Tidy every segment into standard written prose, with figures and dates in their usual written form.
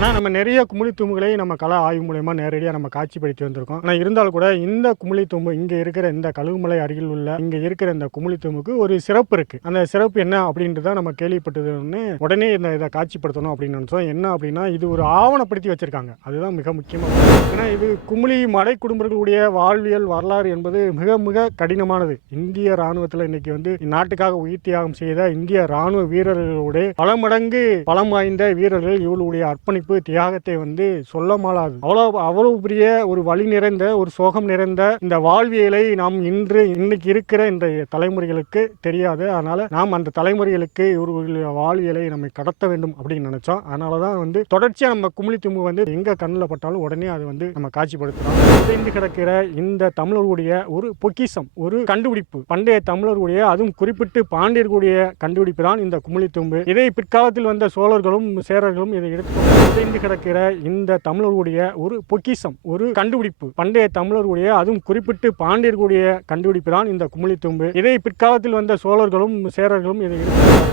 நம்ம நிறைய குமிழி தூம்புகளை நம்ம கள ஆய்வு மூலயமா நேரடியாக நம்ம காட்சிப்படுத்தி வந்திருக்கோம். ஆனால் இருந்தாலும் கூட இந்த குமிழி தூம்பு இங்கே இருக்கிற இந்த கழுகுமலை அருகில் உள்ள இங்கே இருக்கிற இந்த குமிழி தூம்புக்கு ஒரு சிறப்பு இருக்கு. அந்த சிறப்பு என்ன அப்படின்றத நம்ம கேள்விப்பட்டதுன்னு உடனே இதை காட்சிப்படுத்தணும் அப்படின்னு நினைச்சோம். என்ன அப்படின்னா இது ஒரு ஆவணப்படுத்தி வச்சிருக்காங்க. அதுதான் மிக முக்கியமாக. ஏன்னா இது குமிழி மடை குடும்பங்களுடைய வாழ்வியல் வரலாறு என்பது மிக மிக கடினமானது. இந்திய ராணுவத்தில் இன்னைக்கு வந்து நாட்டுக்காக உயிர் தியாகம் செய்த இந்திய ராணுவ வீரர்களுடைய பல மடங்கு பலம் வாய்ந்த வீரர்கள் இவர்களுடைய அர்ப்பணிப்பு தியாகத்தை வந்து சொல்ல மாளாது. அவ்வளவு பெரிய ஒரு வழி நிறைந்த ஒரு சோகம் நிறைந்த இந்த வாழ்வியலை நாம் இன்னைக்கு இருக்கிற இந்த தலைமுறைகளுக்கு தெரியாது. அதனால நாம் அந்த தலைமுறைகளுக்கு இவர்களுடைய வாழ்வியலை நம்ம கடத்த வேண்டும் அப்படின்னு நினைச்சோம். அதனாலதான் வந்து தொடர்ச்சியா நம்ம குமிழி தும்பு வந்து எங்க கண்ணில் பட்டாலும் உடனே அது வந்து நம்ம காட்சிப்படுத்துறோம். புதைந்து கிடக்கிற இந்த தமிழர்களுடைய ஒரு பொக்கிஷம், ஒரு கண்டுபிடிப்பு, பண்டைய தமிழர்களுடைய அதுவும் குறிப்பிட்டு பாண்டியர்களுடைய கண்டுபிடிப்பு தான் இந்த குமிழி தும்பு. இதை பிற்காலத்தில் வந்த சோழர்களும் சேரர்களும் இதை எடுத்து கிடக்கிற இந்த தமிழர்களுடைய ஒரு பொக்கிஷம், ஒரு கண்டுபிடிப்பு, பண்டைய தமிழர்களுடைய அதுவும் குறிப்பிட்டு பாண்டியர்களுடைய கண்டுபிடிப்பு தான் இந்த குமிழி தும்பு. இதை பிற்காலத்தில் வந்த சோழர்களும் சேரர்களும் இதை எடுத்து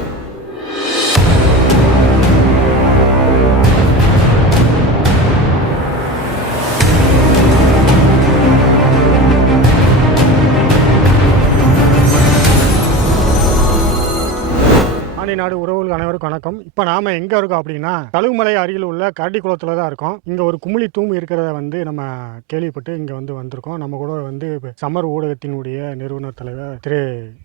நாடு உறவுகள் அனைவருக்கும் வணக்கம். இப்போ நாம எங்க இருக்கோம் அப்படின்னா கழுகுமலை அருகில் உள்ள கரடிக்குளத்துல தான் இருக்கோம். இங்க ஒரு குமிழி தூம்பு இருக்கிறத வந்து நம்ம கேள்விப்பட்டு இங்க வந்திருக்கோம். நம்ம கூட வந்து சமர் ஊடகத்தினுடைய நிறுவனர் தலைவர் திரு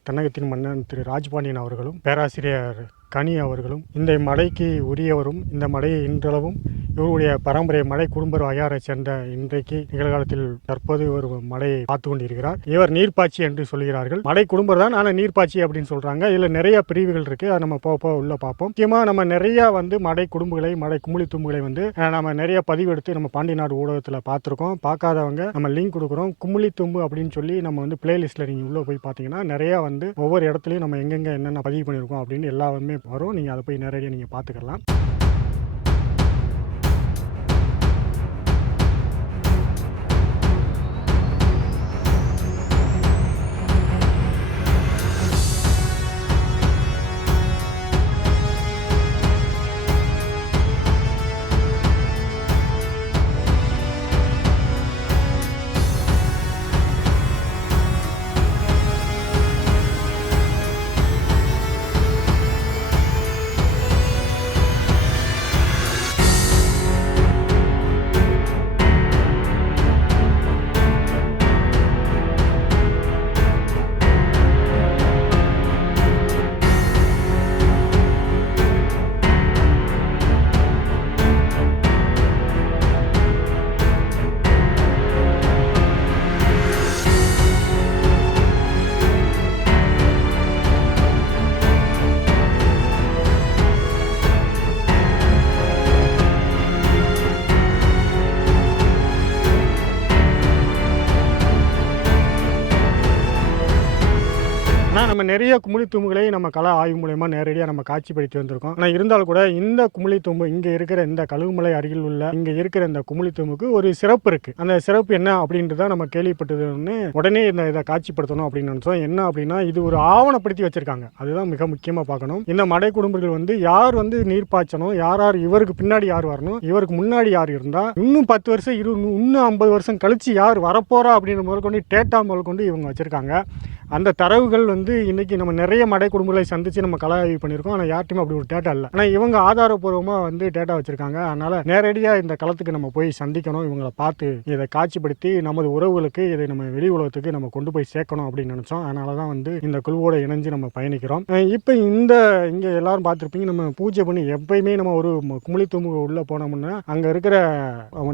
தென்னகத்தின் மன்னன் திரு ராஜபாண்டியன் அவர்களும் பேராசிரியர் கனி அவர்களும் இந்த மடைக்கு உரியவரும் இந்த மடையை இன்றளவும் இவருடைய பரம்பரை மடை குடும்ப வகையாரை சேர்ந்த இன்றைக்கு நிகழ்காலத்தில் தற்போது ஒரு மடையை பார்த்து கொண்டிருக்கிறார். இவர் நீர்ப்பாய்ச்சி என்று சொல்கிறார்கள். மடை குடும்பம் தான், ஆனால் நீர்ப்பாய்ச்சி அப்படின்னு சொல்றாங்க. இதுல நிறைய பிரிவுகள் இருக்கு. அதை நம்ம போக உள்ள பார்ப்போம். முக்கியமாக நம்ம நிறைய வந்து மடை குடும்பங்களை மடை குமிழி தும்புகளை வந்து நம்ம நிறைய பதிவு எடுத்து நம்ம பாண்டி நாடு ஊடகத்தில் பார்த்துருக்கோம். பார்க்காதவங்க நம்ம லிங்க் கொடுக்குறோம். குமிழி தும்பு அப்படின்னு சொல்லி நம்ம வந்து பிளேலிஸ்ட்ல நீங்க உள்ள போய் பார்த்தீங்கன்னா நிறைய வந்து ஒவ்வொரு இடத்துலையும் நம்ம எங்கெங்க என்னென்ன பதிவு பண்ணியிருக்கோம் அப்படின்னு எல்லாமே வரும். நீங்கள் அதை போய் நேரடியாக நீங்கள் பார்த்துக்கலாம். நம்ம நிறைய குமிழி தூம்புகளை நம்ம கள ஆய்வு மூலயமா நேரடியாக நம்ம காட்சிப்படுத்தி வந்திருக்கோம். ஆனால் இருந்தாலும் கூட இந்த குமிழி தூம்பு இங்கே இருக்கிற இந்த கழுகுமலை அருகில் உள்ள இங்கே இருக்கிற இந்த குமிழி தூம்புக்கு ஒரு சிறப்பு இருக்கு. அந்த சிறப்பு என்ன அப்படின்றத நம்ம கேள்விப்பட்டதுன்னு உடனே இதை காட்சிப்படுத்தணும் அப்படின்னு நினைச்சோம். என்ன அப்படின்னா இது ஒரு ஆவணப்படுத்தி வச்சிருக்காங்க. அதுதான் மிக முக்கியமாக பார்க்கணும். இந்த மடை குடும்பங்கள் வந்து யார் வந்து நீர் பாய்ச்சணும், யார் இவருக்கு பின்னாடி யார் வரணும், இவருக்கு முன்னாடி யார் இருந்தா இன்னும் 10 வருஷம் இன்னும் 50 வருஷம் கழிச்சு யார் வரப்போறா அப்படின்னு முதல் கொண்டு டேட்டா முதல் கொண்டு இவங்க வச்சிருக்காங்க. அந்த தரவுகள் வந்து இன்னைக்கு நம்ம நிறைய மடை குடும்பங்களை சந்திச்சு நம்ம கள ஆய்வு பண்ணியிருக்கோம். ஆனால் யார்ட்டுமே அப்படி ஒரு டேட்டா இல்லை. ஆனால் இவங்க ஆதாரப்பூர்வமாக வந்து டேட்டா வச்சிருக்காங்க. அதனால நேரடியாக இந்த களத்துக்கு நம்ம போய் சந்திக்கணும். இவங்களை பார்த்து இதை காட்சிப்படுத்தி நமது உறவுகளுக்கு இதை நம்ம வெளி உலகத்துக்கு நம்ம கொண்டு போய் சேர்க்கணும் அப்படின்னு நினைச்சோம். அதனால தான் வந்து இந்த குழுவோட இணைஞ்சு நம்ம பயணிக்கிறோம். இப்போ இங்கே எல்லாரும் பார்த்துருப்பீங்க, நம்ம பூஜை பண்ணி எப்பயுமே நம்ம ஒரு குமிழி தூம்பு உள்ளே போனோம்னா அங்கே இருக்கிற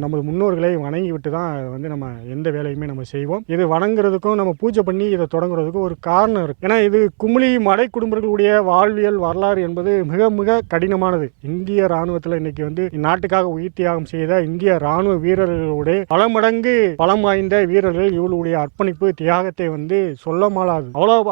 நமது முன்னோர்களை வணங்கி விட்டு தான் வந்து நம்ம எந்த வேலையுமே நம்ம செய்வோம். இது வணங்குறதுக்கும் நம்ம பூஜை பண்ணி இதை தொடங்குறதுக்கும் ஒரு காரணம் இருக்கு. ஏன்னா இது குமிழி மடை குடும்பங்களுடைய வாழ்வியல் வரலாறு என்பது மிக மிக கடினமானது. இந்திய ராணுவத்தில் இன்னைக்கு வந்து நாட்டுக்காக உயிர் தியாகம் செய்த இந்திய ராணுவ வீரர்களுடைய பல மடங்கு பலம் வாய்ந்த வீரர்கள் இவர்களுடைய அர்ப்பணிப்பு தியாகத்தை வந்து சொல்ல மாளாது.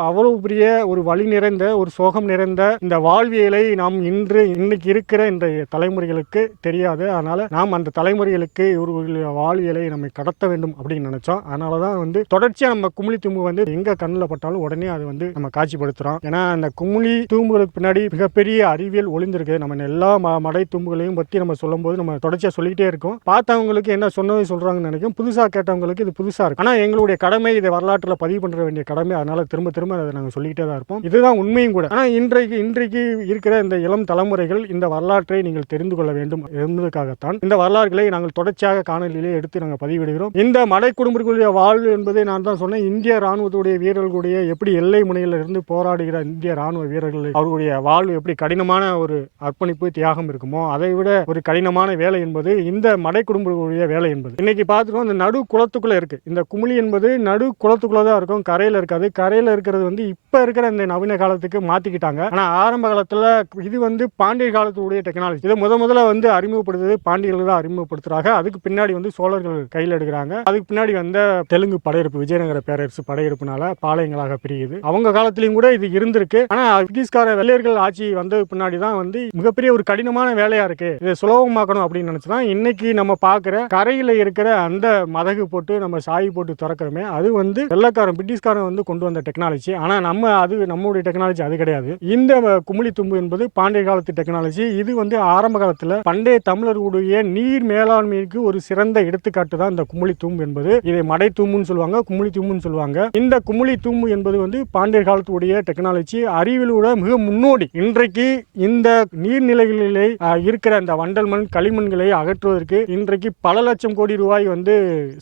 அவ்வளவு பெரிய ஒரு வழி நிறைந்த ஒரு சோகம் நிறைந்த இந்த வாழ்வியலை நாம் இன்னைக்கு இருக்கிற இந்த தலைமுறைகளுக்கு தெரியாது. அதனால நாம் அந்த தலைமுறைகளுக்கு இவர்களுடைய வாழ்வியலை நம்ம கடத்த வேண்டும் அப்படின்னு நினைச்சோம். அதனாலதான் வந்து தொடர்ச்சியா நம்ம குமிழி தும்பு வந்து எங்க கண்ணில் பட்டாலும் உடனே அதை வந்து நம்ம காட்சிப்படுத்துகிறோம். ஏன்னா அந்த குமிழி தூம்புகளுக்கு பின்னாடி மிகப்பெரிய அறிவியல் ஒளிந்திருக்கு. நம்ம எல்லா மடை தூம்புகளையும் பற்றி நம்ம சொல்லும்போது நம்ம தொடர்ச்சியாக சொல்லிக்கிட்டே இருக்கோம். பார்த்தவங்களுக்கு என்ன சொன்னது சொல்கிறாங்கன்னு நினைக்கும், புதுசாக கேட்டவங்களுக்கு இது புதுசாக இருக்கும். ஆனால் எங்களுடைய கடமை இதை வரலாற்றில் பதிவு பண்ணுற வேண்டிய கடமை. அதனால் திரும்ப திரும்ப அதை நாங்கள் சொல்லிக்கிட்டே தான் இருப்போம். இதுதான் உண்மையும் கூட. ஆனால் இன்றைக்கு இருக்கிற இந்த இளம் தலைமுறைகள் இந்த வரலாற்றை நீங்கள் தெரிந்து கொள்ள வேண்டும் என்பதற்காகத்தான் இந்த வரலாறுகளை நாங்கள் தொடர்ச்சியாக காணொலியிலே எடுத்து நாங்கள் பதிவிடுகிறோம். இந்த மடை குடும்பங்களுடைய வாழ்வு என்பதை நான் தான் சொன்னேன். இந்திய ராணுவத்துடைய வீரர்களுடைய எப்படி எல்லை முனையில் இருந்து போராடுகிற இந்திய ராணுவ வீரர்கள் அவர்களுடைய வாழ்வு எப்படி கடினமான ஒரு அர்ப்பணிப்பு தியாகம் இருக்குமோ அதை விட ஒரு கடினமான வேலை என்பது இந்த மடை குடும்பங்களுடைய வேலை என்பது. இன்னைக்கு பார்த்துக்கோம், இந்த நடு குளத்துக்குள்ள இருக்கு. இந்த குமிழி என்பது நடு குளத்துக்குள்ள தான் இருக்கும், கரையில இருக்காது. கரையில இருக்கிறது வந்து இப்ப இருக்கிற இந்த நவீன காலத்துக்கு மாத்திக்கிட்டாங்க. ஆனா ஆரம்ப காலத்துல இது வந்து பாண்டிய காலத்துடைய டெக்னாலஜி. இதை முதல்ல வந்து அறிமுகப்படுத்துறது பாண்டியர்கள் தான் அறிமுகப்படுத்துறாங்க. அதுக்கு பின்னாடி வந்து சோழர்கள் கையில் எடுக்கிறாங்க. அதுக்கு பின்னாடி வந்த தெலுங்கு படையெடுப்பு, விஜயநகர பேரரசு படையெடுப்புனால பாளையங்களாக பிரியுது. அவங்க காலத்திலையும் கூட இது இருந்திருக்கு. ஆனா பிரிட்டிஷ்கார வெள்ளையர்கள் ஆட்சி வந்தது பின்னாடி தான் வந்து மிகப்பெரிய ஒரு கடினமான வேலையா இருக்கு, இதை சுலபமாக்கணும் அப்படின்னு நினைச்சுதான் இன்னைக்கு நம்ம பார்க்கிற கரையில இருக்கிற அந்த மதகு போட்டு நம்ம சாய் போட்டு திறக்கிறோமே, அது வந்து வெள்ளைக்காரன் பிரிட்டிஷ்காரன் வந்து கொண்டு வந்த டெக்னாலஜி. ஆனா நம்முடைய டெக்னாலஜி அது கிடையாது. இந்த குமிழி தும்பு என்பது பாண்டிய காலத்து டெக்னாலஜி. இது வந்து ஆரம்ப காலத்துல பண்டைய தமிழர்களுடைய நீர் மேலாண்மைக்கு ஒரு சிறந்த எடுத்துக்காட்டு தான் இந்த குமிழி தூம்பு என்பது. இதை மடை தூம்புன்னு சொல்லுவாங்க, குமிழி தூம்புன்னு சொல்லுவாங்க. இந்த குமிழி தூம்பு என்பது வந்து பாண்டிய காலத்துடைய டெக்னாலஜி, அறிவியலோட மிக முன்னோடி. இன்றைக்கு இந்த நீர்நிலைகளிலே இருக்கிற அந்த வண்டல் மண் களிமண்களை அகற்றுவதற்கு இன்றைக்கு பல லட்சம் கோடி ரூபாய் வந்து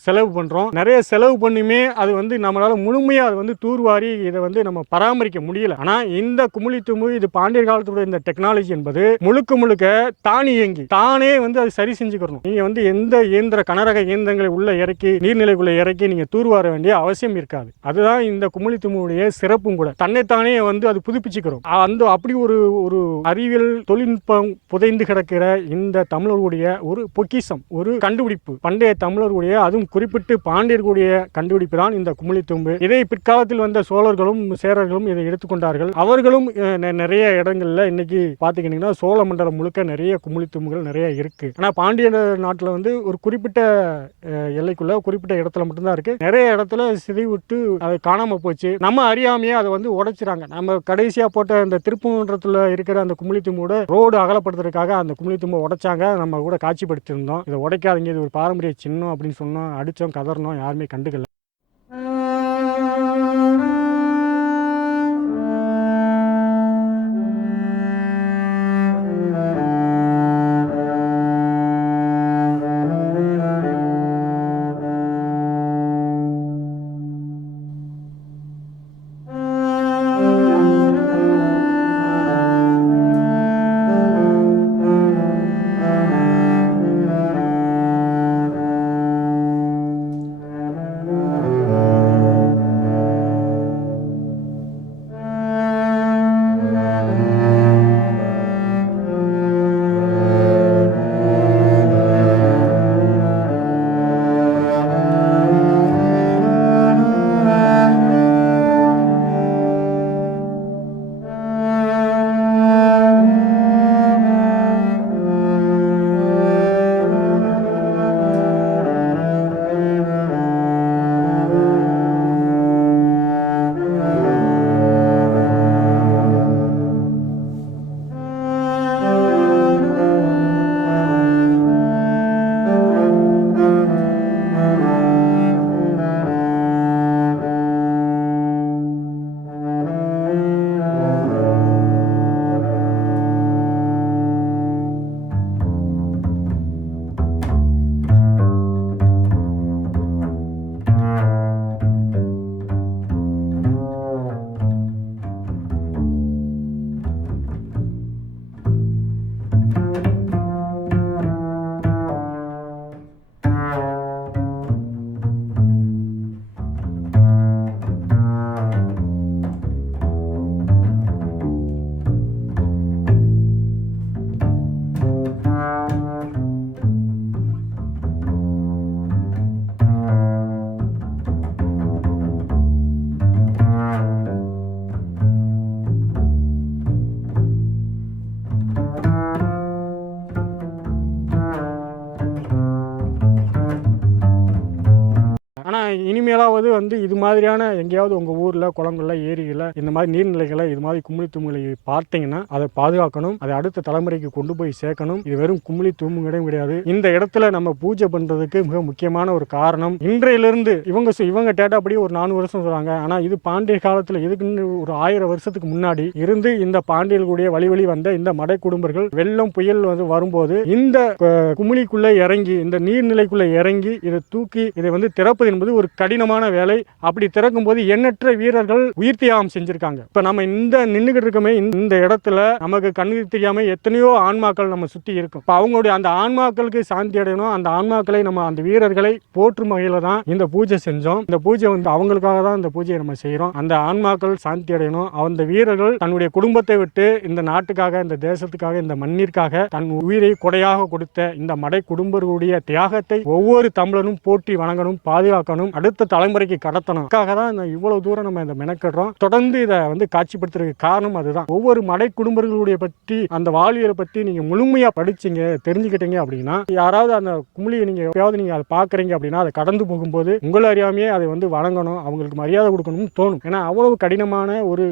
செலவு பண்றோம். நிறைய செலவு பண்ணியுமே அது வந்து நம்மளால முழுமையா அது வந்து தூர்வாரி இதை வந்து நம்ம பராமரிக்க முடியல. ஆனா இந்த குமிழி தூம்பு, இது பாண்டியர் காலத்துடைய இந்த டெக்னாலஜி என்பது முழுக்க தானியங்கி தானே வந்து அது சரி செஞ்சுக்கணும். நீங்க வந்து எந்த இயந்திர கனரக இயந்திரங்களை உள்ள இறக்கி நீர்நிலைக்குள்ள இறக்கி நீங்க தூர்வார வேண்டிய அவசியம் இருக்காது. அதுதான் இந்த குமிழி தூம்புடைய சிறப்பும் கூட. தன்னைத்தானே வந்து அது புதுப்பிச்சுக்கிறோம். அந்த அப்படி ஒரு அறிவியல் தொழில்நுட்பம் புதைந்து கிடக்கிற இந்த தமிழர்களுடைய ஒரு பொக்கிஷம், ஒரு கண்டுபிடிப்பு. பண்டைய தமிழர்களுடைய, அதுவும் குறிப்பிட்டு பாண்டியர்களுடைய கண்டுபிடிப்பு தான் இந்த குமிழி தூம்பு. இதை பிற்காலத்தில் வந்த சோழர்களும் சேரர்களும் இதை எடுத்துக்கொண்டார்கள். அவர்களும் நிறைய இடங்கள்ல இன்னைக்கு பாத்தீங்கன்னா சோழ மண்டலம் முழுக்க நிறைய குமிழி தூம்புகள் நிறைய இருக்கு. ஆனா பாண்டிய நாட்டுல வந்து ஒரு குறிப்பிட்ட எல்லைக்குள்ள குறிப்பிட்ட இடத்துல மட்டும்தான் இருக்கு. நிறைய இடத்துல சிதைவிட்டு அதை காணாம போச்சு. நம்ம அறியாமையே அதை வந்து உடைச்சிறாங்க. நம்ம கடைசியா போட்ட இந்த திருப்பூன்றத்துல இருக்கிற அந்த குமிழி தூம்போட ரோடு அகலப்படுத்துறதுக்காக அந்த குமிழி தூம்பை உடைச்சாங்க. நம்ம கூட காட்சிப்படுத்தியிருந்தோம். இதை உடைக்காதீங்க, இது ஒரு பாரம்பரிய சின்னம் அப்படின்னு சொன்னோம். அடிச்சோம், கதறணும், யாருமே கண்டுக்கல. வந்து இது மாதிரியான எங்கேயாவது உங்க ஊர்ல குளங்கள்ல ஏரிகளை இந்த மாதிரி நீர்நிலைகளை இது மாதிரி குமிழி தூம்புகளை பார்த்தீங்கன்னா அதை பாதுகாக்கணும், அதை அடுத்த தலைமுறைக்கு கொண்டு போய் சேர்க்கணும். இது வெறும் குமிழி தூம்பு கிடையாது. இந்த இடத்துல நம்ம பூஜை பண்றதுக்கு மிக முக்கியமான ஒரு காரணம் இன்றையிலிருந்து இவங்க டேட்டாப்படி ஒரு 400 வருஷம் சொல்றாங்க. ஆனா இது பாண்டிய காலத்துல இதுக்குன்னு ஒரு 1000 வருஷத்துக்கு முன்னாடி இருந்து இந்த பாண்டியர்களுடைய வழி வந்த இந்த மடை குடும்பர்கள் வெள்ளம் புயல் வந்து வரும்போது இந்த குமிழிக்குள்ள இறங்கி இந்த நீர்நிலைக்குள்ள இறங்கி இதை தூக்கி இதை வந்து திறப்பது என்பது ஒரு கடினமான வேலை. அப்படி திறக்கும் போது எண்ணற்ற வீரர்கள் உயிர் தியாகம் செஞ்சிருக்காங்க. இப்ப நம்ம இந்த நின்றுகிட்டு இருக்கமே இந்த இடத்துல நமக்கு கண்ணுக்கு தெரியாம எத்தனையோ ஆன்மாக்கள் நம்ம சுத்தி இருக்கும். இப்ப அவங்களுடைய அந்த ஆன்மாக்களுக்கு சாந்தி அடையணும், அந்த ஆன்மாக்களை நம்ம அந்த வீரர்களை போற்றும் வகையில தான் இந்த பூஜை செஞ்சோம். இந்த பூஜை வந்து அவங்களுக்காக தான் இந்த பூஜையை நம்ம செய்யறோம். அந்த ஆன்மாக்கள் சாந்தி அடையணும். அந்த வீரர்கள் தன்னுடைய குடும்பத்தை விட்டு இந்த நாட்டுக்காக, இந்த தேசத்துக்காக, இந்த மண்ணிற்காக தன் உயிரை கொடையாக கொடுத்த இந்த மடை குடும்பர்களுடைய தியாகத்தை ஒவ்வொரு தமிழனும் போற்றி வணங்கணும், பாதுகாக்கணும், அடுத்த தலைமுறைக்கு கடத்தணும். அதுக்காக தான் இவ்வளவு தூரம் நம்ம இந்த மெனக்கடுறோம். தொடர்ந்து இதை வந்து காட்சிப்படுத்துறதுக்கு காரணம் அதுதான். ஒவ்வொரு மடை குடும்பர்களுடைய பற்றி அந்த வாழ்வியலை பற்றி நீங்க முழுமையா படிச்சீங்க, தெரிஞ்சுக்கிட்டீங்க அப்படின்னா, யாராவது அந்த குமிழியை நீங்க எப்பயாவது நீங்க அதை பாக்குறீங்க அப்படின்னா அதை கடந்து போகும்போது உங்களை அறியாமையே அதை வந்து வணங்கணும், அவங்களுக்கு மரியாதை கொடுக்கணும்னு தோணும். ஏன்னா அவ்வளவு கடினமான ஒரு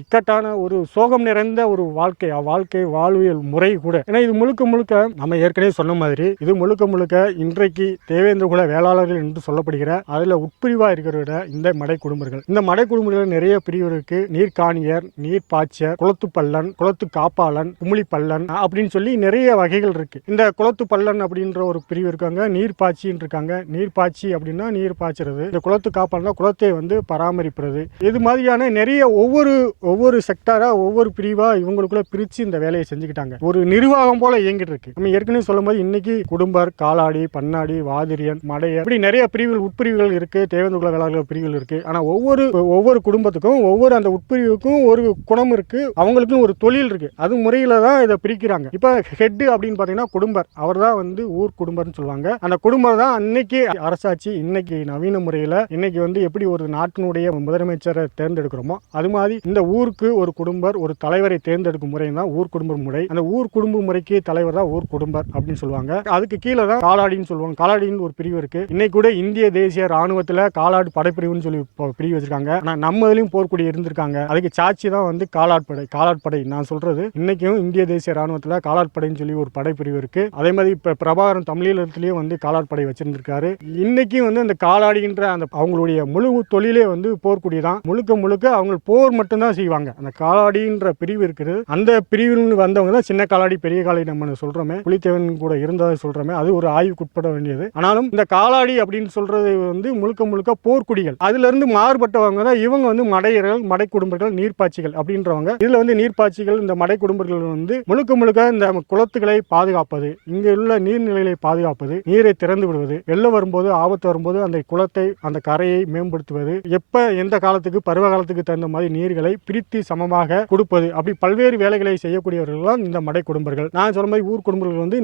இக்கட்டான ஒரு சோகம் நிறைந்த ஒரு வாழ்க்கை வாழ்வியல் முறை கூட. ஏன்னா இது முழுக்க நம்ம ஏற்கனவே சொன்ன மாதிரி இது முழுக்க இன்றைக்கு தேவேந்திர குல வேளாளர்கள் என்று சொல்லப்படுகிற அதுல உட்பிரிவா இருக்கிற இந்த மடை குடும்பங்கள். இந்த மடை குடும்பங்கள் நிறைய பிரிவு இருக்கு. நீர்காணியர், நீர்ப்பாய்ச்சர், குளத்து பல்லன், குளத்து காப்பாளன், குமிழி பல்லன் அப்படின்னு சொல்லி நிறைய வகைகள் இருக்கு. இந்த குளத்து பல்லன் அப்படின்ற ஒரு பிரிவு இருக்காங்க, நீர்ப்பாய்ச்சின்னு இருக்காங்க. நீர்ப்பாய்ச்சி அப்படின்னா நீர் பாய்ச்சறது, இந்த குளத்து காப்பாளனா குளத்தை வந்து பராமரிப்பது. இது மாதிரியான நிறைய ஒவ்வொரு செக்டாரா ஒவ்வொரு பிரிவா இவங்களுக்குள்ள பிரிச்சு இந்த வேலையை செஞ்சுக்கிட்டாங்க. ஒரு நிர்வாகம் போல இயங்கிட்டு இருக்கு. நம்ம ஏற்கனவே சொல்லும் போது இன்னைக்கு குடும்பர், காலாடி, பன்னாடி, வாதிரியன், மடையர் இப்படி நிறைய பிரிவுகள் உட்பிரிவுகள் இருக்கு. தேவேந்திர குல வேளாளர்கள் பிரிவுகள் இருக்கு. ஆனா ஒவ்வொரு குடும்பத்துக்கும் ஒவ்வொரு அந்த உட்பிரிவுக்கும் ஒரு குணம் இருக்கு, அவங்களுக்கும் ஒரு தொழில் இருக்கு. அது முறையில தான் இதை பிரிக்கிறாங்க. இப்ப ஹெட் அப்படின்னு பாத்தீங்கன்னா குடும்பர், அவர் தான் வந்து ஊர் குடும்பர்னு சொல்லுவாங்க. அந்த குடும்பர் தான் அன்னைக்கு அரசாட்சி. இன்னைக்கு நவீன முறையில இன்னைக்கு வந்து எப்படி ஒரு நாட்டினுடைய முதலமைச்சரை தேர்ந்தெடுக்கிறோமோ அது மாதிரி இந்த ஊருக்கு ஒரு குடும்பர், ஒரு தலைவரை தேர்ந்தெடுக்கும் முறை தான் ஊர் குடும்ப முறை. அந்த ஊர் குடும்ப முறைக்கு தலைவர் தான் ஊர் குடும்பர் அப்படின்னு சொல்லுவாங்க. அதுக்கு கீழே தான் காலாடின்னு சொல்லுவாங்க. காலாடின்னு ஒரு பிரிவு இருக்கு. இன்னைக்கு கூட இந்திய தேசிய ராணுவத்துல காலாடு படைப்பிரிவுன்னு சொல்லி பிரிவு வச்சிருக்காங்க. ஆனா நம்ம இதுலயும் போர்க்குடி இருந்திருக்காங்க. அதுக்கு சாட்சி தான் வந்து காலாட்படை. நான் சொல்றது இன்னைக்கும் இந்திய தேசிய ராணுவத்துல காலாட்படைன்னு சொல்லி ஒரு படைப்பிரிவு இருக்கு. அதே மாதிரி இப்ப பிரபாகரன் தமிழீழத்திலயும் வந்து காலாட்படை வச்சிருந்திருக்காரு. இன்னைக்கும் வந்து அந்த காலாடின்ற அந்த அவங்களுடைய முழு தொழிலே வந்து போர்க்குடி தான். முழுக்க அவங்க போர் மட்டும் தான் செய்வாங்க. அந்த காலாடின்ற பிரிவு இருக்குது. அந்த பிரிவில் வந்தவங்க தான் சின்ன காலாடி, பெரிய காலாடி நம்ம சொல்றோமே, புலித்தேவன் கூட இருந்ததை சொல்றோமே, அது ஒரு ஆய்வுக்குட்பட வேண்டியது. ஆனாலும் இந்த காலாடி அப்படின்னு சொல்றது வந்து முழுக்க போர்க்குடிகள். அதுல இருந்து மாறுபட்டவங்க தான் இவங்க வந்து மடையர்கள், மடை குடும்பங்கள், நீர்ப்பாய்ச்சிகள் அப்படின்றவங்க. இதுல வந்து நீர்ப்பாய்ச்சிகள், இந்த மடை குடும்பங்கள் வந்து முழுக்க இந்த குளத்துகளை பாதுகாப்பது, இங்க உள்ள நீர்நிலைகளை பாதுகாப்பது, நீரை திறந்து விடுவது, வெள்ளம் வரும்போது, ஆபத்து வரும்போது அந்த குளத்தை, அந்த கரையை மேம்படுத்துவது, எப்ப எந்த காலத்துக்கு பருவ காலத்துக்கு தகுந்த மாதிரி நீர்களை பிரித்து சமமாக கொடுப்பது, அப்படி பல்வேறு வேலைகளை செய்யக்கூடியவர்கள் தான் இந்த மடை குடும்பங்கள். நான் சொல்ல மாதிரி ஊர் குடும்பங்கள் வந்து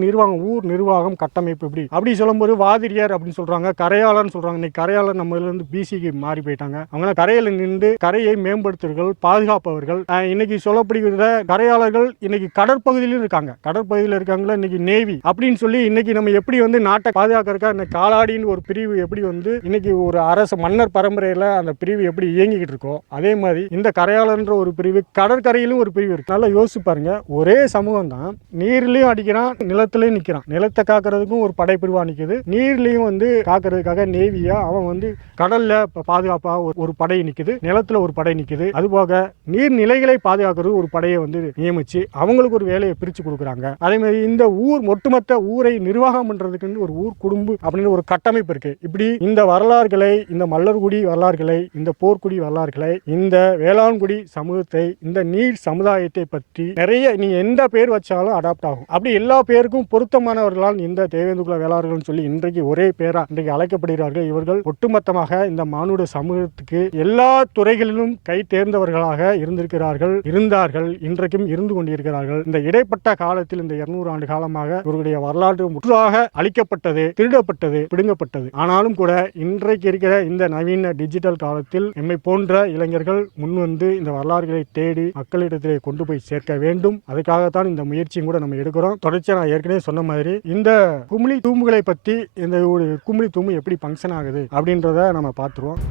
ஊர் நிர்வாகம், கட்டமைப்பு இப்படி அப்படி சொல்லும்போது வாதிரியார் அப்படின்னு சொல்றாங்க, கரையாளர்னு சொல்றாங்க. இன்னைக்கு கரையாளர் நம்ம இருந்து பிசிக்கு மாறி போயிட்டாங்க. அவங்க கரையில நின்று கரையை மேம்படுத்துவர்கள், பாதுகாப்பவர்கள். இன்னைக்கு சொல்லப்படுகிற கரையாளர்கள் இன்னைக்கு கடற்பகுதியிலும் இருக்காங்க. கடற்பகுதியில் இருக்காங்களா இன்னைக்கு நேவி அப்படின்னு சொல்லி இன்னைக்கு நம்ம எப்படி வந்து நாட்டை பாதுகாக்கிறதுக்கா இந்த காலாடின்னு ஒரு பிரிவு எப்படி வந்து இன்னைக்கு ஒரு அரசு மன்னர் பரம்பரையில அந்த பிரிவு எப்படி இயங்கிக்கிட்டு இருக்கோ அதே மாதிரி இந்த கரையாளர்ன்ற ஒரு பிரிவு கடற்கரையிலும் ஒரு பிரிவு இருக்கு. நல்லா யோசிச்சு பாருங்க. ஒரே சமூகம் தான். நீர்லயும் அடிக்கிறான், நிலத்திலையும் நிக்கிறான். நிலத்தை காக்கிறதுக்கும் ஒரு படைப்பிரிவா நிக்குது, நீர்லயும் வந்து காக்கிறதுக்காக நேவியா அவன் வந்து கடல்ல பாதுகாப்பா ஒரு படை நிக்குது, நிலத்துல ஒரு படை நிக்குது. அதுபோக நீர்நிலைகளை பாதுகாக்கிறது ஒரு படையை வந்து நியமிச்சு அவங்களுக்கு ஒரு வேலையை பிரிச்சு கொடுக்குறாங்க. அதே மாதிரி இந்த ஒட்டுமொத்த ஊரை நிர்வாகம் பண்றதுக்கு ஒரு ஊர் குடும்பம் அப்படின்னு ஒரு கட்டமைப்பு இருக்கு. இப்படி இந்த வரலாறுகளை, இந்த மல்லர்குடி வரலாறுகளை, இந்த போர்க்குடி வரலாறுகளை, இந்த வேளாண்குடி சமூகத்தை, இந்த நீர் சமுதாயத்தை பற்றி நிறைய நீங்க எந்த பேர் வச்சாலும் அடாப்ட் ஆகும். அப்படி எல்லா பேருக்கும் பொருத்தமானவர்களால் இந்த தேவேந்திர குல வேளாளர்கள் சொல்லி இன்றைக்கு ஒரே பேரா இன்றைக்கு அழைக்கப்படுகிறார்கள். இவர்கள் ஒட்டுமொத்தமாக இந்த மானுட சமூகத்துக்கு எல்லா துறைகளிலும் கை தேர்ந்தவர்களாக இருந்தார்கள், இன்றைக்கும் இருந்து கொண்டிருக்கிறார்கள். இந்த இடைப்பட்ட காலத்தில் இந்த 200 ஆண்டு காலமாக இவர்களுடைய வரலாற்று முற்றாக அழிக்கப்பட்டது, திருடப்பட்டது, பிடுங்கப்பட்டது. ஆனாலும் கூட இன்றைக்கு இருக்கிற இந்த நவீன டிஜிட்டல் காலத்தில் எம்மை போன்ற இளைஞர்கள் முன்வந்து இந்த வரலாறுகளை தேடி மக்களிடத்திலே கொண்டு போய் சேர்க்க வேண்டும். அதுக்காகத்தான் இந்த முயற்சியும் கூட நம்ம எடுக்கிறோம். தொடர்ச்சியா நான் ஏற்கனவே சொன்ன மாதிரி இந்த குமிழி தூம்புகளை பற்றி, இந்த குமிழி தூம்பு எப்படி ஃபங்க்ஷன் ஆகுது அப்படின்றத அப்படின்றத நம்ம பார்த்துருவோம்.